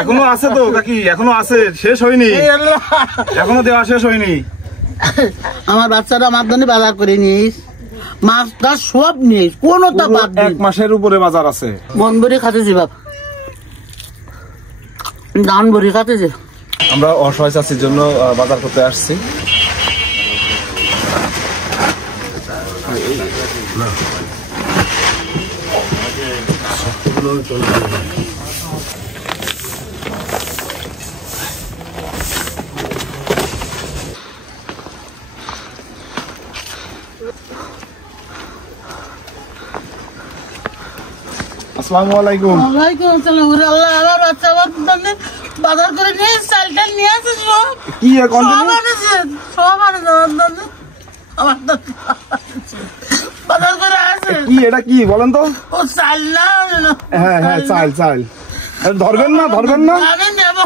এখনো আছে তো কাকি, এখনো আছে, শেষ হয়নি, এখনো দেওয়া শেষ হয়নি। আমার বাচ্চারা আমার জন্য বাজার করে নিস, মাছটা সব নিস, কোনটা বাদ দিস। 1 মাসের উপরে বাজার আছে। মন ভরে খাতেছি বাপ, দান ভরে খাতেছি। আমরা অসহায় চাষির জন্য বাজার করতে আসছি। আসসালামু আলাইকুম। ওয়ালাইকুম আসসালাম। আল্লাহ আমার বাচ্চা বাজার করে নিয়ে চালটা নিয়ে আসে, সব কি সব বাজার করে আসে। কি এটা কি বলেন তো? ও চাল না? হ্যাঁ হ্যাঁ, চাল চাল। ধরবেন না, ধরবেন না। আমি নেব,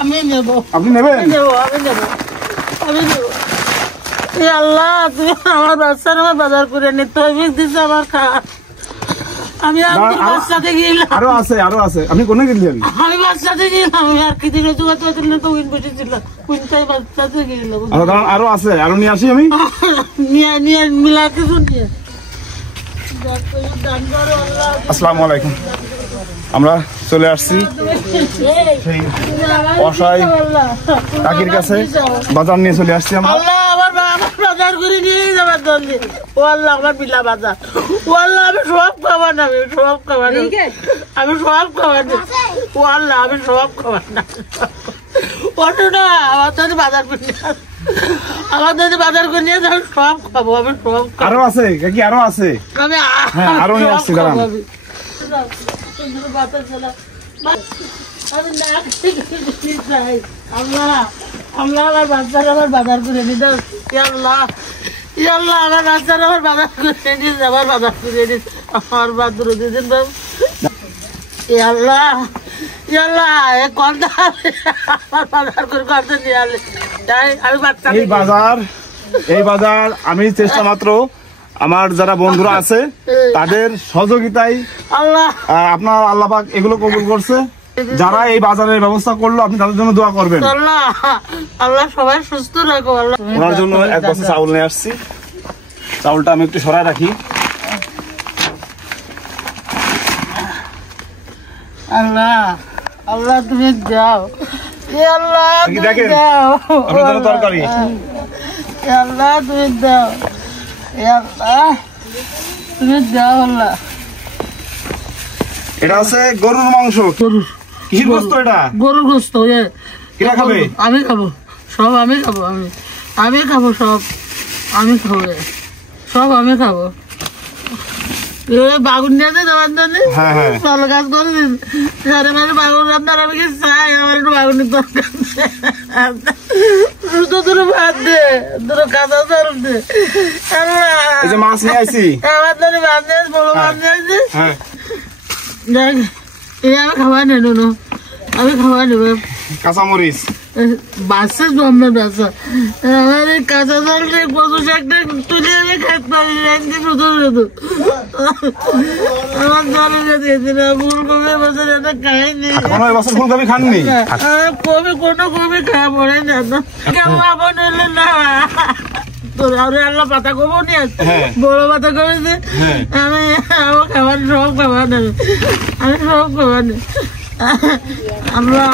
আমি নেব। আপনি নেবেন? আমি নেব। আল্লাহ তুমি আমার বাচ্চার আমার বাজার করে নিতে দিচ্ছে আমার খা। আমি বাচ্চাতে গেলাম। আরো আছে, আরো আছে। আপনি কোনে গেলেন? আমি বাচ্চাতে গেলাম, আর কি দিনে জোগাড় হয়েছিল তো উইন বসেছিলাম, উইনটাই বাচ্চাতে গেলাম। আরো আছে, আরো নিয়ে আসি আমি। নিয়ে মিলা কিছু নিয়ে। আসসালামু আলাইকুম। আমরা চলে আসছি সেই অসহায় কাকির কাছে, বাজার নিয়ে চলে আসছি আমরা। আল্লাহ আমার বাজার করে নিয়ে যাবার জন্য। ও আল্লাহ আমার বিলা বাজার। ও আল্লাহ আমি সব খাবার না, আমি সব খাবার, আমি সব খাবার। ও আল্লাহ আমি সব খাবার না। ওটা আমার যদি বাজার করে নিয়ে, আমার যদি বাজার করে নিয়ে আমি সব খাবো, আমি সব খাবো। আরো আছে কাকি, আরো আছে। আমি আরো নিয়ে আসছি, দাঁড়ান। আমি না চাই আল্লাহ, আল্লাহ আমার বাচ্চারা আমার বাজার করে নিতে। আল্লাহ আল্লাহ আমার বাচ্চারা আমার বাজার করে নিস, আমার বাজার করে নিস, আমার বাজার দিদিন আল্লাহ আল্লাহ আমার বাজার করে করতে নিয়ে আলে। আমি বাচ্চা এই বাজার আমি চেষ্টা মাত্র আমার যারা বন্ধুরা আছে তাদের সহযোগিতায় আল্লাহ আপনার আল্লাহ পাক এগুলো কবুল করছে। যারা এই বাজারের ব্যবস্থা করলো আপনি তাদের জন্য দোয়া করবেন। আল্লাহ আল্লাহ সবাই সুস্থ রাখো। আল্লাহ ওনার জন্য 1 বস্তা চাউল নিয়ে আসছি। চাউলটা আমি একটু সরায় রাখি। আল্লাহ আল্লাহ তুমি যাও, আল্লাহ তুমি যাও, তরকারি আল্লাহ তুমি দাও, আল্লাহ তুমি যাও। আল্লাহ এটা আছে গরুর মাংস। কিসের গোস্ত? এটা গরুর গোস্ত। কিরা খাবে? আমি খাবো সব, আমি খাবো, আমি খাবো সব, আমি খাবো সব, আমি খাবো। বাগুন নিয়ে দেওয়ার জন্য ফল গাছ করে দিন সারে মানে বাগুন রান্নার আমি কি চাই, আমার একটু বাগুনের দরকার। দুটো ভাত দে, দুটো কাঁচা চাল দে। মাছ নিয়ে আসি, আমার জন্য মাছ নিয়ে আসি, বড় মাছ নিয়ে আসি। দেখ আমি খাওয়াই নেব, আমি খাওয়াই নেব। কাঁচামরিচ বাচ্চা জন্মের বাচ্চা, আমার এই কাঁচা চালটা কচু শাকটা তুলে আমি খাইতে পারি শুধু শুধু। আমার জলে দিয়েছিল ফুলকপি বছর এটা খাইনি, ফুলকপি খাননি? কবি কোনো কবি খাওয়া পড়ে না, কেমন আপন হলে না। তোর আল্লাহ পাতা কবো নি, বড় পাতা কবেছে। আমি আমার খাবার সব খাবার নেবে, আমি সব খাবার নেই। আমরা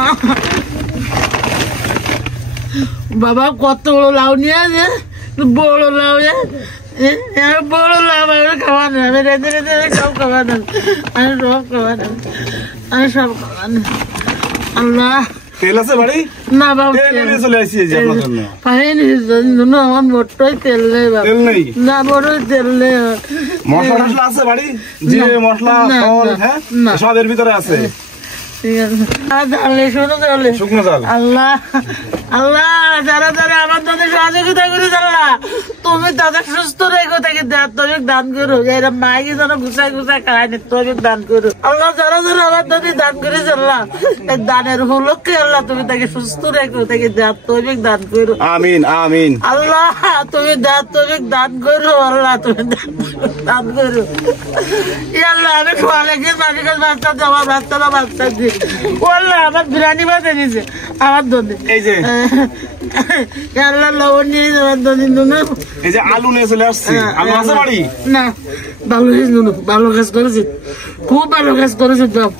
বাবা কত বড় লাউ নিয়ে আছে, বড় লাউ, বড় লাউ আমি খাওয়া নেই, আমি রেঁধে রেঁধে সব খাবার নেই, আমি সব খাবার নেই, আমি সব খাবার নেই। আল্লাহ তেল আছে বাড়ি? না বাবা চলে আসি পাইনি, আমার মোটটাই তেল নেই বাবা। তেল নেই? না বড়ই তেল নেই। মশলা টসলা আছে বাড়ি? জিরে মশলা সব এর ভিতরে আছে। ঠিক আছে, শুকনো চাল। শুকনো চাল। আল্লাহ আল্লাহ যারা যারা আমার তাদের সহযোগিতা করে আল্লাহ তুমি তাদের সুস্থ রেখো থেকে তুমি দান করো এরা মাইকে যেন গুছাই গুছাই খায়নি তুমি দান করো আল্লাহ যারা যারা আমার তাদের দান করে আল্লাহ এই দানের উপলক্ষে আল্লাহ তুমি তাকে সুস্থ রেখো থেকে তুমি দান করো আমিন আমিন আল্লাহ তুমি দান করো আল্লাহ তুমি দান করো আল্লাহ আমি অনেকের মালিকের বাচ্চা আমার বাচ্চারা বাচ্চা দিয়ে আল্লাহ আমার বিরিয়ানি বাজে নিয়েছে আমার দোনে এই যে আল্লাহ লবণ নিয়ে আমার দোনে এই যে আলু নিয়ে চলে আসছি আলু আছে বাড়ি না ভালো কাজ নুনু ভালো কাজ করেছি খুব ভালো কাজ করেছি সব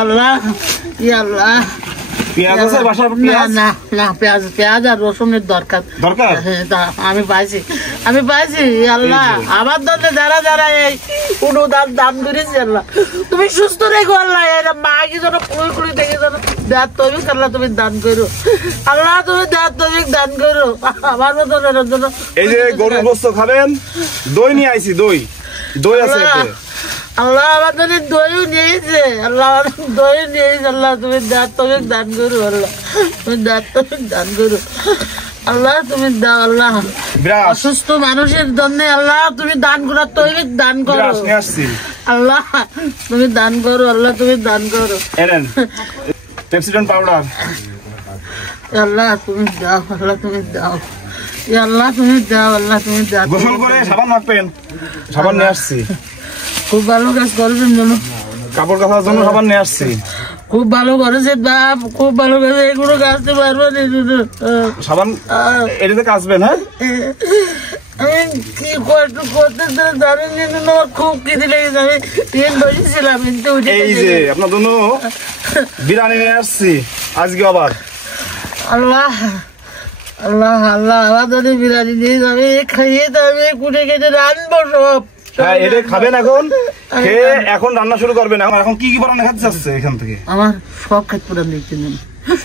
আল্লাহ আল্লাহ পেঁয়াজ আছে বাসার না না না পেঁয়াজ আর রসুনের দরকার আমি পাইছি আল্লাহ আমার দলে যারা যারা এই কোনো দান করেছি আল্লাহ তুমি সুস্থ রেখো আল্লাহ এরা মা কি যেন কুড়ি কুড়ি দেখে যেন দাঁত তৈরি আল্লাহ তুমি দান করো আল্লাহ তুমি দাঁত তৈরি দান করো আমার মতন এর জন্য এই যে গরুর গোশত খাবেন দই নিয়ে আইছি দই আছে আল্লাহ আমাদের দইও নিয়েছে আল্লাহ দই নিয়েছে আল্লাহ তুমি দাঁত তবে দান করো আল্লাহ তুমি দাঁত তবে দান করো আল্লাহ তুমি দাও আল্লাহ অসুস্থ মানুষের জন্য আল্লাহ তুমি দান করো তৈরি দান করো আল্লাহ তুমি দান করো আল্লাহ তুমি দান করো পেপসিডন পাউডার আল্লাহ তুমি দাও আল্লাহ তুমি দাও আল্লাহ তুমি দাও আল্লাহ তুমি দাও গোসল করে সাবান মাখবেন সাবান নিয়ে আসছি খুব ভালো কাজ করেছেন জানো কাপড় কাচার জন্য সাবান নিয়ে আসছি খুব ভালো করেছে বাপ খুব ভালো করেছে এগুলো কাচতে পারবো না সাবান এটাতে কাচবেন হ্যাঁ আমি কি কষ্ট করতে জানেন আমার খুব খিদে লেগেছে আমি ট্রেন বসেছিলাম কিন্তু এই যে আপনার জন্য বিরিয়ানি নিয়ে আসছি আজকে আবার আল্লাহ আল্লাহ আল্লাহ আমাদের বিরিয়ানি নিয়ে যাবে খাইয়ে যাবে কুটে কেটে রানবো সব হ্যাঁ এটা খাবেন এখন খেয়ে এখন রান্না শুরু করবেন এখন কি কি বানানো খাচ্ছে আসছে এখান থেকে আমার সব খাত পুরান দেখতে নেন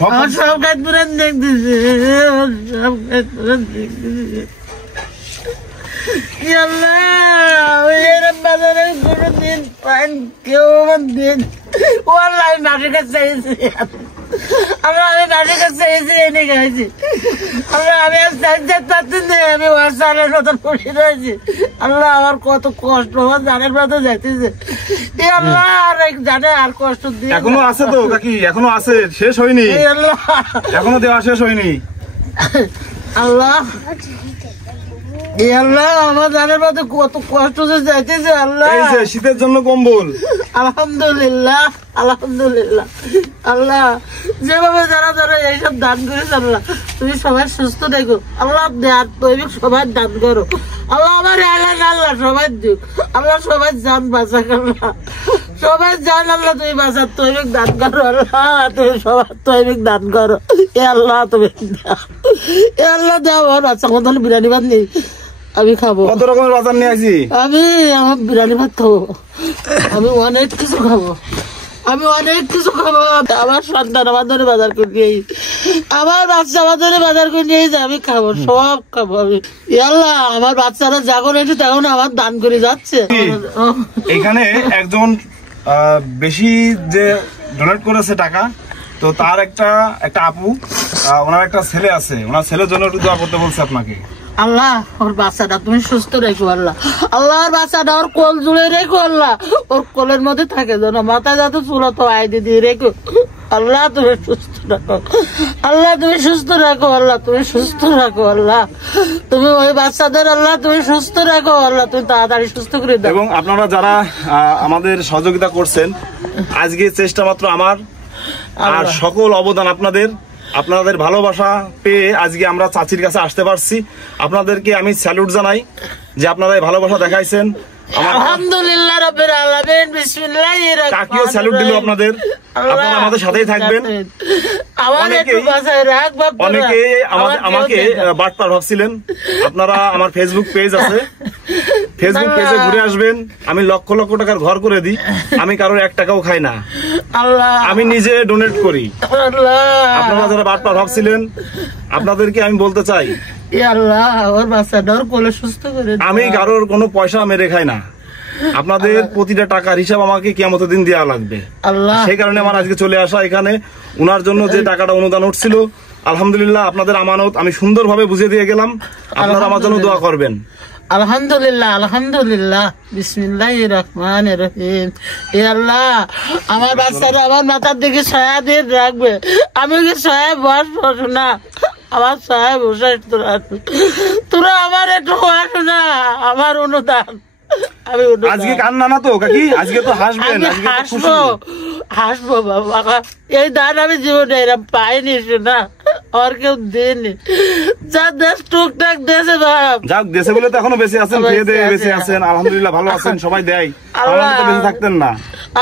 আমার সব খাত পুরান দেখতেছে সব খাত পুরান দেখতেছে বাজারে কোনো দিন পান কেউ দিন ও আল্লাহ আমি মাটির কাছে চাইছি আমি মাটির কাছে চাইছি এনে খাইছি আমি আমি ওর চালের মতন পড়ে রয়েছি আল্লাহ আমার কত কষ্ট আমার জানের মতো যাইতেছে আল্লাহ আর জানে আর কষ্ট দিয়ে এখনো আছে তো কাকি এখনো আছে শেষ হয়নি আল্লাহ এখনো দেওয়া শেষ হয়নি আল্লাহ আল্লাহ আমার জানের মতো কত কষ্ট যে যাইতেছে আল্লাহ শীতের জন্য কম্বল আলহামদুলিল্লাহ আলহামদুলিল্লাহ আল্লাহ যেভাবে যারা যারা এইসব দান করেছে আল্লাহ তুমি সবাই সুস্থ দেখো আল্লাহ তৈরি সবাই দান করো আল্লাহ আমার আল্লাহ সবাই দিক আল্লাহ সবাই জান বাঁচা আল্লাহ সবাই জান আল্লাহ তুমি বাঁচার তৈরি দান করো আল্লাহ তুমি সবার তৈরি দান করো এ আল্লাহ তুমি এ আল্লাহ দাও আমার বাচ্চা কথা বিরিয়ানি ভাত নেই আমি খাবো কত রকমের বাজার নিয়ে আসি আমি আমার বিরিয়ানি ভাত খাবো আমি অনেক কিছু খাবো আমার সন্তান আমার ধরে বাজার করে নিয়ে আমার বাচ্চা আমার ধরে বাজার করে নিয়ে যায় আমি খাবো সব খাবো আমি আল্লাহ আমার বাচ্চারা যখন এসে তখন আমার দান করে যাচ্ছে এখানে একজন বেশি যে ডোনেট করেছে টাকা তো তার একটা আপু ওনার একটা ছেলে আছে ওনার ছেলের জন্য একটু দোয়া করতে বলছে আপনাকে আল্লাহ ওর বাচ্চাটা তুমি সুস্থ রেখো আল্লাহ আল্লাহর বাচ্চাটা ওর কোল জুড়ে রেখো আল্লাহ ওর কোলের মধ্যে থাকে যেন মাথায় যাতে চুলো তো আইডি দিয়ে রেখো আল্লাহ তুমি সুস্থ রাখো আল্লাহ তুমি সুস্থ রাখো আল্লাহ তুমি সুস্থ রাখো আল্লাহ তুমি ওই বাচ্চাদের আল্লাহ তুমি সুস্থ রাখো আল্লাহ তুমি তাড়াতাড়ি সুস্থ করে দাও এবং আপনারা যারা আমাদের সহযোগিতা করছেন আজকে চেষ্টা মাত্র আমার আর সকল অবদান আপনাদের ভালোবাসা পেয়ে আজকে আমরা চাচির কাছে আসতে পারছি আপনাদেরকে আমি স্যালুট জানাই যে আপনারা এই ভালোবাসা দেখাইছেন আলহামদুলিল্লাহ রাব্বিল আলামিন বিসমিল্লাহির রহমানির রহিম কাকিও স্যালুট দিল আপনাদের আপনারা আমাদের সাথেই থাকবেন অনেকে আমাকে বাটপার ভাবছিলেন আপনারা আমার ফেসবুক পেজ আছে ফেসবুক পেজে ঘুরে আসবেন আমি লক্ষ লক্ষ টাকার ঘর করে দিই আমি কারোর 1 টাকাও খাই না আমি নিজে ডোনেট করি আপনারা যারা বাটপার ভাবছিলেন আপনাদেরকে আমি বলতে চাই আল্লাহ ওর বাচ্চাটা ওর কোলে সুস্থ করে আমি কারোর কোনো পয়সা মেরে খাই না আপনাদের প্রতিটা টাকার হিসাব আমাকে কিয়ামতের দিন দেওয়া লাগবে। আল্লাহ সেই কারণে আমার আজকে চলে আসা এখানে। উনার জন্য যে টাকাটা অনুদান উঠছিল, আলহামদুলিল্লাহ আপনাদের আমানত আমি সুন্দরভাবে বুঝিয়ে দিয়ে গেলাম। আপনারা আমার জন্য দোয়া করবেন। আলহামদুলিল্লাহ, আলহামদুলিল্লাহ, বিসমিল্লাহির রহমানির রহিম। হে আল্লাহ, আমার বাচ্চারা আমার মাথার দিকে ছায়া দিয়ে রাখবে। আমি কি ছায়া বসবো না? আমার ছায়া বসে তোরা আমার একটু বস না, আমার অনুদান আমি আজকে কান্না না তো কাকি, আজকে তো হাসবেন। হাসবো, হাসবো বাবা। এই দান আমি জীবনে এরকম পাইনি না, আর কেউ দেয়নি। যা দেশ টুকটাক দেশে বাপ, যাক দেশে বলে তো এখনো বেঁচে আছেন, খেয়ে দিয়ে বেঁচে আছেন, আলহামদুলিল্লাহ ভালো আছেন, সবাই দেয়, আমাদের তো বেঁচে থাকতেন না।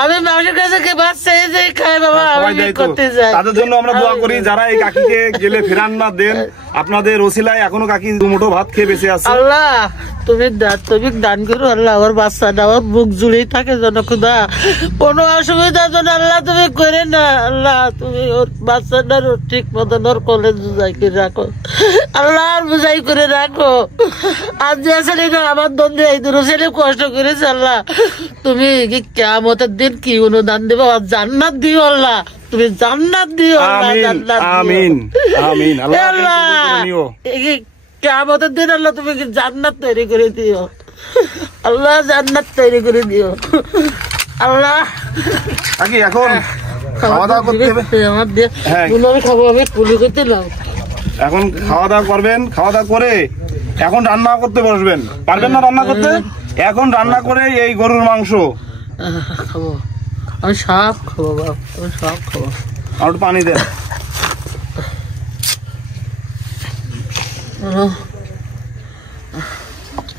আমি মানুষের কাছে কি বাচ্চা যে খাই বাবা, আমি করতে যাই। তাদের জন্য আমরা দোয়া করি, যারা এই কাকিকে গেলে ফেরান না দেন, আপনাদের ওসিলায় এখনো কাকি দুমুঠো ভাত খেয়ে বেঁচে আছে। আল্লাহ তুমি দান করো আল্লাহ, আমার বাচ্চাটা আমার বুক জুড়েই থাকে যেন খুদা, কোনো অসুবিধা যেন আল্লাহ তুমি করে না। আল্লাহ তুমি ওর বাচ্চাটার ঠিক মতন ওর কলেজ বুঝাই করে রাখো আল্লাহ, আর বুঝাই করে রাখো। আর যে ছেলে না আমার দ্বন্দ্বে এই দুটো ছেলে কষ্ট করেছে আল্লাহ, তুমি কি কিয়ামতের দিন কি অনুদান দেবো? জান্নাত দিও আল্লাহ, তুমি জান্নাত দিও আল্লাহ, জান্নাত দিও। আমিন আমিন। আল্লাহ কিয়ামতের দিন আল্লাহ তুমি কি জান্নাত তৈরি করে দিও আল্লাহ, জান্নাত তৈরি করে দিও আল্লাহ। কাকি এখন খাওয়া দাওয়া করতে হবে, আমি খাবো, আমি পুলি করতে নাও। এখন খাওয়া দাওয়া করবেন, খাওয়া দাওয়া করে এখন রান্না করতে বসবেন। পারবেন না রান্না করতে? এখন রান্না করে এই গরুর মাংস খাবো, আমি সব খাবো বাবা, আমি সব খাবো। আর একটু পানি দেন।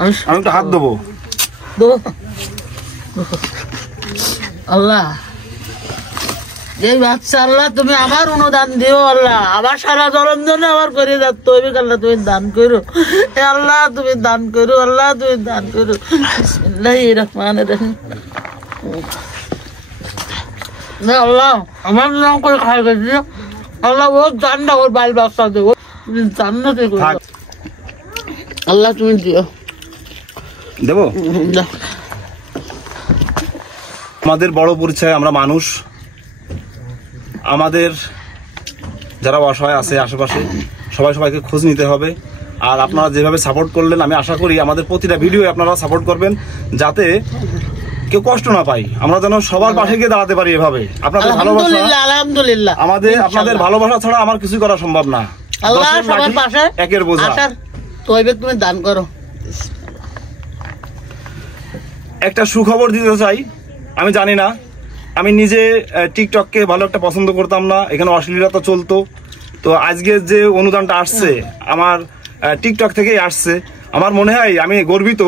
আমি একটু হাত দেবো। আল্লাহ এই বাচ্চা আল্লাহ তুমি আমার অনুদান দিও আল্লাহ, আমার সারা জলঞ্জনে আমার করে যাচ্ছ আল্লাহ, তুমি দান করো আল্লাহ, তুমি দান করো আল্লাহ, তুমি দান করো। বিসমিল্লাহির রহমানির রহিম। আল্লাহ আমার নাম করে খাই গেছি আল্লাহ, ওর জান্নাত ওর বাল বাচ্চা দেবো, তুমি জান্নাতে আল্লাহ তুমি দিও। দেবো। আমাদের বড় পরিচয়, আমরা মানুষ, আমাদের যারা অসহায় আছে আশেপাশে সবাই সবাইকে খোঁজ নিতে হবে। আর আপনারা যেভাবে সাপোর্ট করলেন, আমি আশা করি আমাদের প্রতিটা ভিডিও আপনারা সাপোর্ট করবেন, যাতে কেউ কষ্ট না পাই, আমরা যেন সবার পাশে গিয়ে দাঁড়াতে পারি। এভাবে আপনাদের ভালোবাসা, আলহামদুলিল্লাহ, আপনাদের ভালোবাসা ছাড়া আমার কিছু করা সম্ভব না। আল্লাহ সবার পাশে একের বোঝা। তুমি দান করো। একটা সুখবর দিতে চাই, আমি জানি না, আমি নিজে টিকটককে ভালো একটা পছন্দ করতাম না, এখানে অশ্লীলতা চলতো। তো আজকে যে অনুদানটা আসছে আমার টিকটক থেকেই আসছে। আমার মনে হয় আমি গর্বিত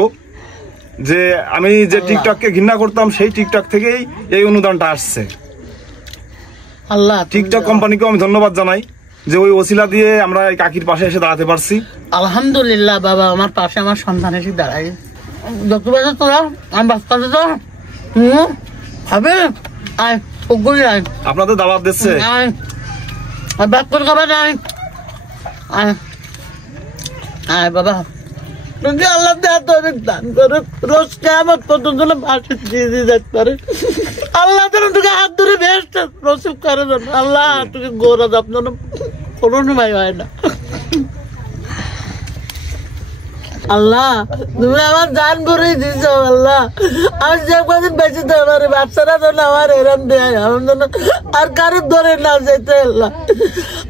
যে আমি যে টিকটককে ঘৃণা করতাম সেই টিকটক থেকেই এই অনুদানটা আসছে। আল্লাহ টিকটক কোম্পানিকেও আমি ধন্যবাদ জানাই যে ওই ওসিলা দিয়ে আমরা এই কাকির পাশে এসে দাঁড়াতে পারছি। আলহামদুলিল্লাহ বাবা, আমার পাশে আমার সন্তান এসে দাঁড়াই। যত বাজে তোরা আমার বাচ্চাদের তো হবে আয়, আপনাদের দাওয়াত দিচ্ছে বাচ্চার খাবার নাই। আয় আয় বাবা, তুমি আল্লাহ দান করো, রোজ কেমন পর্যন্ত বাসে দিয়ে দিয়ে যেতে পারে আল্লাহ, তোকে হাত ধরে বেস্ট রসিব করে দেন আল্লাহ, তোকে গোরা আপনার কোনো সময় হয় না আল্লাহ, তুমি আমার জান করে দিয়েছ আল্লাহ। আমি যে কদিন বেঁচে থাকতে পারি, বাচ্চারা যেন আমার এরম দেয়, আমার জন্য আর কারো ধরে না যেতে আল্লাহ,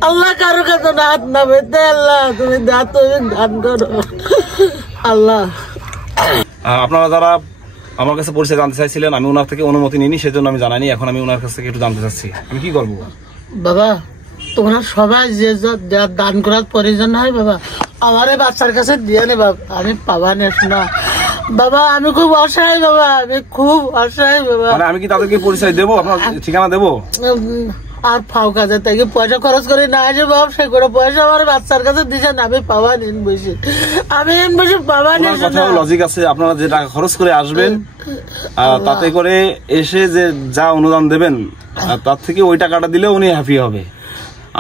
আল্লাহ কারো কাছে হাত না পেতে আল্লাহ, তুমি দান করো আল্লাহ। আপনারা যারা আমার কাছে পরিচয় জানতে চাইছিলেন, আমি ওনার থেকে অনুমতি নিইনি, সেজন্য আমি জানাইনি। এখন আমি ওনার কাছ থেকে একটু জানতে চাচ্ছি, আমি কি করবো? বাবা তোমরা সবাই যে দান করার প্রয়োজন হয় বাবা, আমার বাচ্চার কাছে দিয়ে নে বাবা, আমি পাবা নেস না বাবা, আমি খুব অসহায় বাবা, আমি খুব অসহায় বাবা। মানে আমি কি তাদেরকে পরিচয় দেবো, আপনার ঠিকানা দেবো? আর ফাও কাজে থেকে পয়সা খরচ করে না আসে বাবা, সে করে পয়সা আমার বাচ্চার কাছে দিচ্ছেন, আমি পাবা নিন বসে, আমি বসে পাবা নিন। লজিক আছে, আপনারা যে টাকা খরচ করে আসবেন তাতে করে এসে যে যা অনুদান দেবেন তার থেকে ওই টাকাটা দিলে উনি হ্যাপি হবে।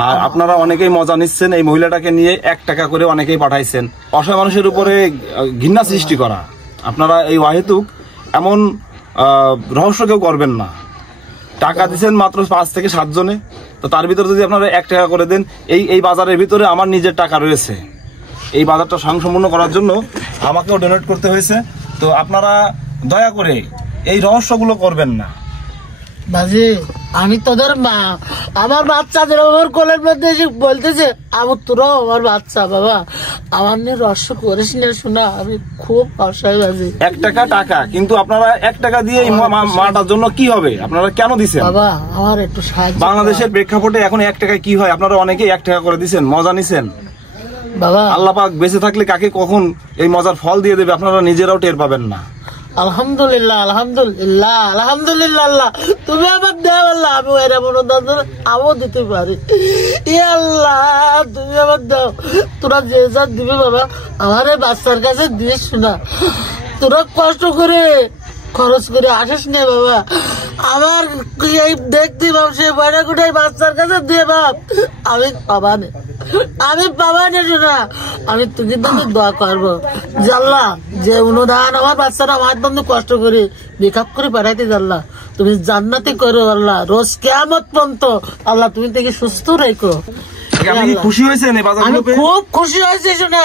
আর আপনারা অনেকেই মজা নিচ্ছেন, এই মহিলাটাকে নিয়ে 1 টাকা করে অনেকেই পাঠাইছেন। অসহায় মানুষের উপরে ঘৃণা সৃষ্টি করা, আপনারা এই অহেতুক এমন রহস্য কেউ করবেন না। টাকা দিচ্ছেন মাত্র 5 থেকে 7 জনে, তো তার ভিতরে যদি আপনারা 1 টাকা করে দেন, এই বাজারের ভিতরে আমার নিজের টাকা রয়েছে, এই বাজারটা সম্পূর্ণ করার জন্য আমাকেও ডোনেট করতে হয়েছে। তো আপনারা দয়া করে এই রহস্যগুলো করবেন না। বাজি আমি তোদের মা, আমার বাচ্চাদের আমার কোলের মধ্যে এসে বলতেছে আবু তোরাও আমার বাচ্চা, বাবা আমার নিয়ে রহস্য করিস না শোনা, আমি খুব অসহায় বাজি। 1 টাকা কিন্তু আপনারা 1 টাকা দিয়ে এই মাটার জন্য কি হবে, আপনারা কেন দিচ্ছেন? বাবা আমার একটু সাহায্য। বাংলাদেশের প্রেক্ষাপটে এখন 1 টাকা কি হয়, আপনারা অনেকেই 1 টাকা করে দিচ্ছেন, মজা নিছেন। বাবা আল্লাহ পাক বেঁচে থাকলে কাকে কখন এই মজার ফল দিয়ে দেবে আপনারা নিজেরাও টের পাবেন না। আলহামদুলিল্লাহ আলহামদুলিল্লাহ আলহামদুলিল্লাহ, আল্লাহ তুমি আমার দেও আল্লাহ, আমি এরকম অনুদান আমিও দিতে পারি। আল্লাহ তুমি আমার দাও, তোরা যে যা দিবে বাবা আমার এই বাচ্চার কাছে দিস শোনা, তোরা কষ্ট করে খরচ করে আসিস না বাবা, আমার এই দেখতে বাপ সে বড় গোটাই বাচ্চার কাছে দিয়ে বাপ আমি পাবা না, আমি পাবা না শোনা, আমি তুমি তুমি দোয়া করবো জাল্লা যে অনুদান আমার বাচ্চারা আমার বন্ধু কষ্ট করে মেকআপ করে পাঠাইতে জাল্লা তুমি জান্নাতে করো আল্লাহ, রোজ কিয়ামত পর্যন্ত আল্লাহ তুমি থেকে সুস্থ রেখো। আপনি খুশি হয়েছেন এই বাজারগুলো পেয়ে? খুব খুশি হয়েছে শোনা,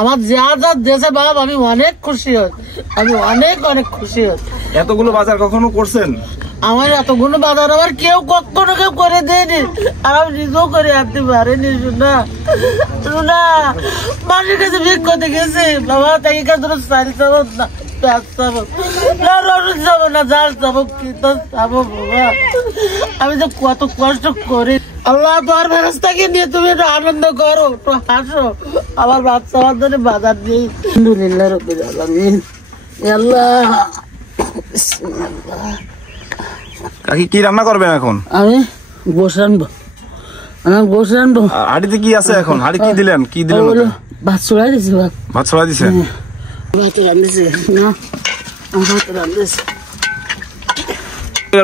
আমার যা যা দেশে বাপ আমি অনেক খুশি হই, আমি অনেক অনেক খুশি হই। এতগুলো বাজার কখনো করছেন? আমার এতগুলো বাজার আমার কেউ কখনো কেউ করে দেয়নি, আর আমি নিজেও করে আনতে পারিনি শোনা। শোনা মানুষের কাছে ভিক করতে গেছি বাবা, তাই কাছে সারি যাবো না, পেঁয়াজ যাবো না, রসুন যাবো না, জাল যাবো, কি তো যাবো বাবা, আমি তো কত কষ্ট করি। আল্লাহ তোমার ফেরেশতাকে নিয়ে তুমি একটু আনন্দ করো, একটু হাসো, আমার বাচ্চা আমার জন্য বাজার দিই। আলহামদুলিল্লাহ রাব্বিল আলামিন। আল্লাহ কাকি কি রান্না করবেন এখন? আমি গোশ রানবো, হাড়িতে কি আছে এখন? হাড়ি কি দিলেন? কি দিলেন? ভাত ছড়াই দিছি, ভাত ছড়াই দিছে। ভাত রান্ধিছে না, ভাত রান্ধিছে।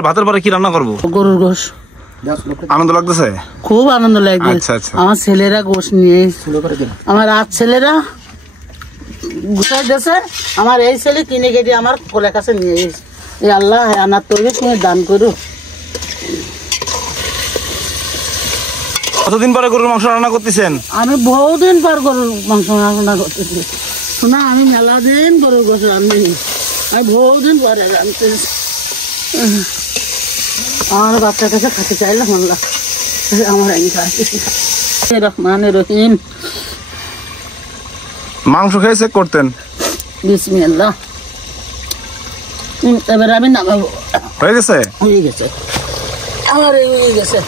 ভাতের পরে কি রান্না করবো? গরুর গোশ। আনন্দ লাগতেছে? খুব আনন্দ লাগছে। আচ্ছা আচ্ছা। আমার ছেলেরা গোশ নিয়ে, আমার 8 ছেলেরা গুছাই দিয়েছে, আমার এই ছেলে কিনে কেটে আমার কোলের কাছে নিয়ে গেছে। আল্লাহ আনার তৈরি তুমি দান করো। কতদিন পরে গরুর মাংস রান্না করতেছেন? আমি বহুদিন পর গরুর মাংস রান্না করতেছি শোনা, আমি মেলা দিন গরুর গোশ রান্ধিনি, আমি বহুদিন পরে রান্ধিতেছি। আমার বাচ্চার কাছে খাতে চাইলাম আল্লাহ আমার আইন খাইতেছি। রহমানির রহিম। মাংস খেয়ে চেক করতেন? বিসমিল্লাহ। এবার আমি নামাবো। হয়ে গেছে? হয়ে গেছে আমার, এই হয়ে গেছে।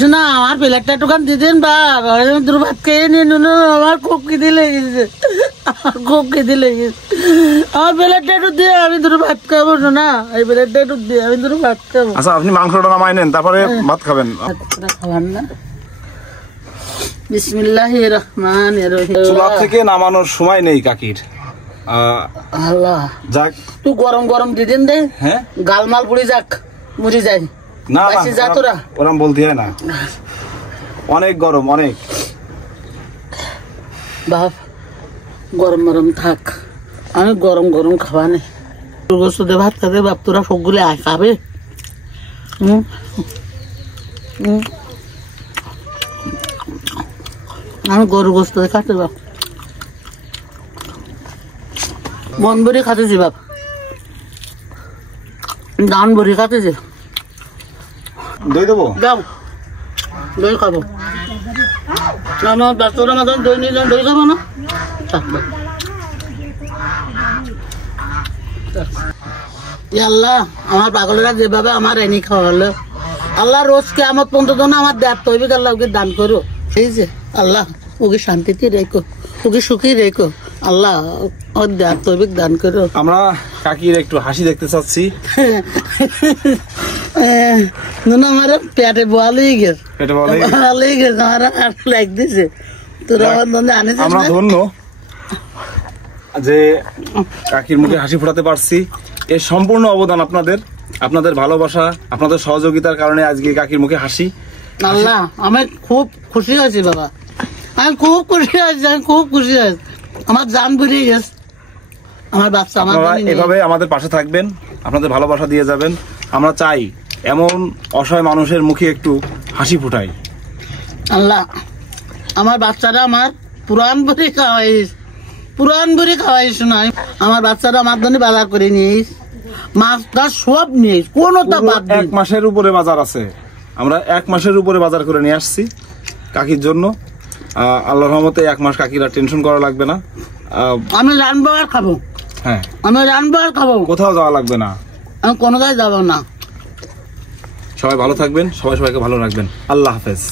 শোনা আমার প্লেটটা একটুখান দিতেন বা দুটো ভাত খেয়ে নিয়ে নুন, আমার খুব খিদে লেগেছে, আমার খুব খিদে লেগেছে, আমার প্লেটটা একটু দিয়ে আমি দুটো ভাত খাবো শোনা, এই প্লেটটা একটু দিয়ে আমি দুটো ভাত খাবো। আচ্ছা আপনি মাংসটা নামাই নেন, তারপরে ভাত খাবেন। খাবার না। বিসমিল্লাহির রহমানির রহিম। চুলা থেকে নামানোর সময় নেই কাকির। আল্লাহ যাক তুই গরম গরম দিদিন দে, হ্যাঁ গালমাল পুড়ি যাক, মুড়ি যায় না, যা তোরা ওরম বলতে হয় না, অনেক গরম অনেক। বাপ গরম গরম থাক, আমি গরম গরম খাবা নেই, গোস্ত দে ভাত খাবে বাপ, তোরা সবগুলো আয় খাবে। আমি গরু গোস্ত খাতে বাপ, মন ভরি খাতেছি বাপ, দান ভরি খাতেছি। দই দেবো? যাও দই খাবো, আমার বাচ্চারা মাথায় দই নিয়ে দই খাবো না। আল্লাহ আমার পাগলেরা যেভাবে আমার এনে খাওয়ালো, আল্লাহ রোজ কিয়ামত পর্যন্ত না আমার দেব তৈরি আল্লাহ ওকে দান করো, এই যে আল্লাহ ওকে শান্তিতে রেখো, ওকে সুখী রেখো, আল্লাহ ওর দেব তৈরি দান করো। আমরা কাকির একটু হাসি দেখতে চাচ্ছি। আমার পেটে বোয়ালই গেছে, বোয়ালই গেছে, আমার লাগ দিছে, তোরা আমার মনে আনিস। আমরা ধন্য যে কাকির মুখে হাসি ফোটাতে পারছি, এর সম্পূর্ণ অবদান আপনাদের, আপনাদের ভালোবাসা, আপনাদের সহযোগিতার কারণে আজকে কাকির মুখে হাসি। আল্লাহ আমি খুব খুশি হয়েছি বাবা, আমি খুব খুশি হয়েছি, আমি খুব খুশি হয়েছি, আমার জান বেরিয়ে গেছে, আমার বাচ্চা আমার আপনারা জন্য এভাবে আমাদের পাশে থাকবেন, আপনাদের ভালোবাসা দিয়ে যাবেন। আমরা চাই এমন অসহায় মানুষের মুখে একটু হাসি ফুটাই। আল্লাহ আমার বাচ্চারা আমার পুরান বুড়ি খাওয়াইস নাই। আমার বাচ্চারা আমার জন্য বাজার করে নিস, মাছ টাছ সব নিস, কোনোটা বাদ দিস। 1 মাসের উপরে বাজার আছে, আমরা 1 মাসের উপরে বাজার করে নিয়ে আসছি কাকির জন্য। আল্লাহর রহমতে 1 মাস কাকিরা টেনশন করা লাগবে না। আমি রানবো আর খাবো। হ্যাঁ, আমি রানবো আর খাবো, কোথাও যাওয়া লাগবে না, আমি কোনো জায়গায় যাবো না। সবাই ভালো থাকবেন, সবাই সবাইকে ভালো রাখবেন। আল্লাহ হাফেজ।